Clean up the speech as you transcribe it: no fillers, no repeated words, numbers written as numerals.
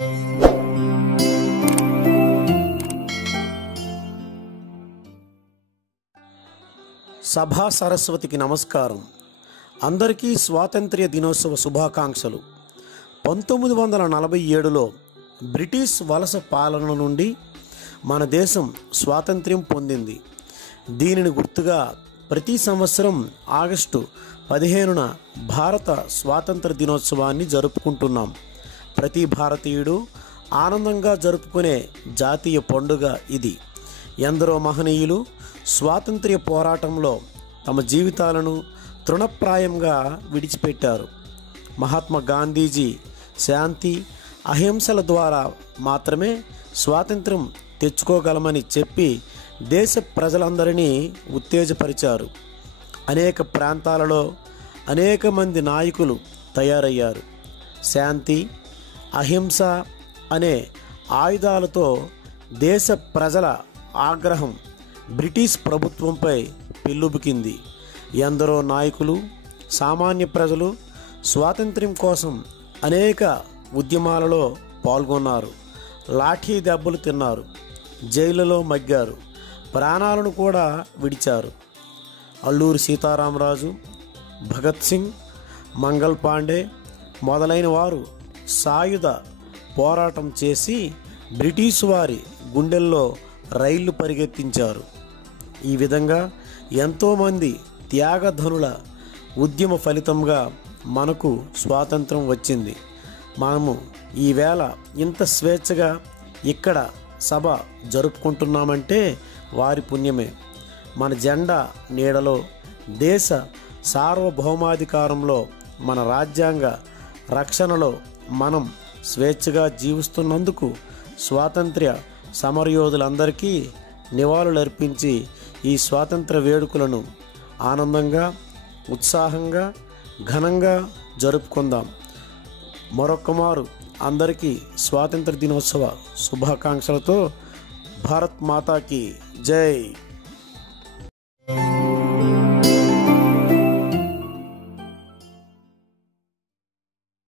సభా సరస్వతికి నమస్కారం. అందరికీ స్వాతంత్ర్య దినోత్సవ శుభాకాంక్షలు. 1947లో బ్రిటిష్ వలస పాలన నుండి మన దేశం స్వాతంత్ర్యం పొందింది. దీనిని గుర్తుగా ప్రతి సంవత్సరం ఆగస్టు 15న భారత స్వాతంత్ర దినోత్సవాన్ని జరుపుకుంటున్నాం. ప్రతి భారతీయుడు ఆనందంగా జరుపుకునే జాతీయ పండుగ ఇది. ఎందరో మహనీయులు స్వాతంత్ర్య పోరాటంలో తమ జీవితాలను తృణప్రాయంగా విడిచిపెట్టారు. మహాత్మా గాంధీజీ శాంతి అహింసల ద్వారా మాత్రమే స్వాతంత్ర్యం తెచ్చుకోగలమని చెప్పి దేశ ప్రజలందరినీ ఉత్తేజపరిచారు. అనేక ప్రాంతాలలో అనేక మంది నాయకులు తయారయ్యారు. శాంతి అహింస అనే ఆయుధాలతో దేశ ప్రజల ఆగ్రహం బ్రిటిష్ ప్రభుత్వంపై పెల్లుబికింది. ఎందరో నాయకులు సామాన్య ప్రజలు స్వాతంత్ర్యం కోసం అనేక ఉద్యమాలలో పాల్గొన్నారు. లాఠీ దెబ్బలు తిన్నారు, జైలులో మగ్గారు, ప్రాణాలను కూడా విడిచారు. అల్లూరి సీతారామరాజు, భగత్ సింగ్, మంగల్ పాండే మొదలైన వారు సాయుధ పోరాటం చేసి బ్రిటిష్ వారి గుండెల్లో రైళ్లు పరిగెత్తించారు. ఈ విధంగా ఎంతోమంది త్యాగధనుల ఉద్యమ ఫలితంగా మనకు స్వాతంత్రం వచ్చింది. మనము ఈవేళ ఇంత స్వేచ్ఛగా ఇక్కడ సభ జరుపుకుంటున్నామంటే వారి పుణ్యమే. మన జెండా నీడలో, దేశ సార్వభౌమాధికారంలో, మన రాజ్యాంగ రక్షణలో మనం స్వేచ్ఛగా జీవిస్తున్నందుకు స్వాతంత్ర్య సమరయోధులందరికీ నివాళులర్పించి ఈ స్వాతంత్ర వేడుకలను ఆనందంగా, ఉత్సాహంగా, ఘనంగా జరుపుకుందాం. మరొక్కమారు అందరికీ స్వాతంత్ర దినోత్సవ శుభాకాంక్షలతో భారత్ మాతాకి జై.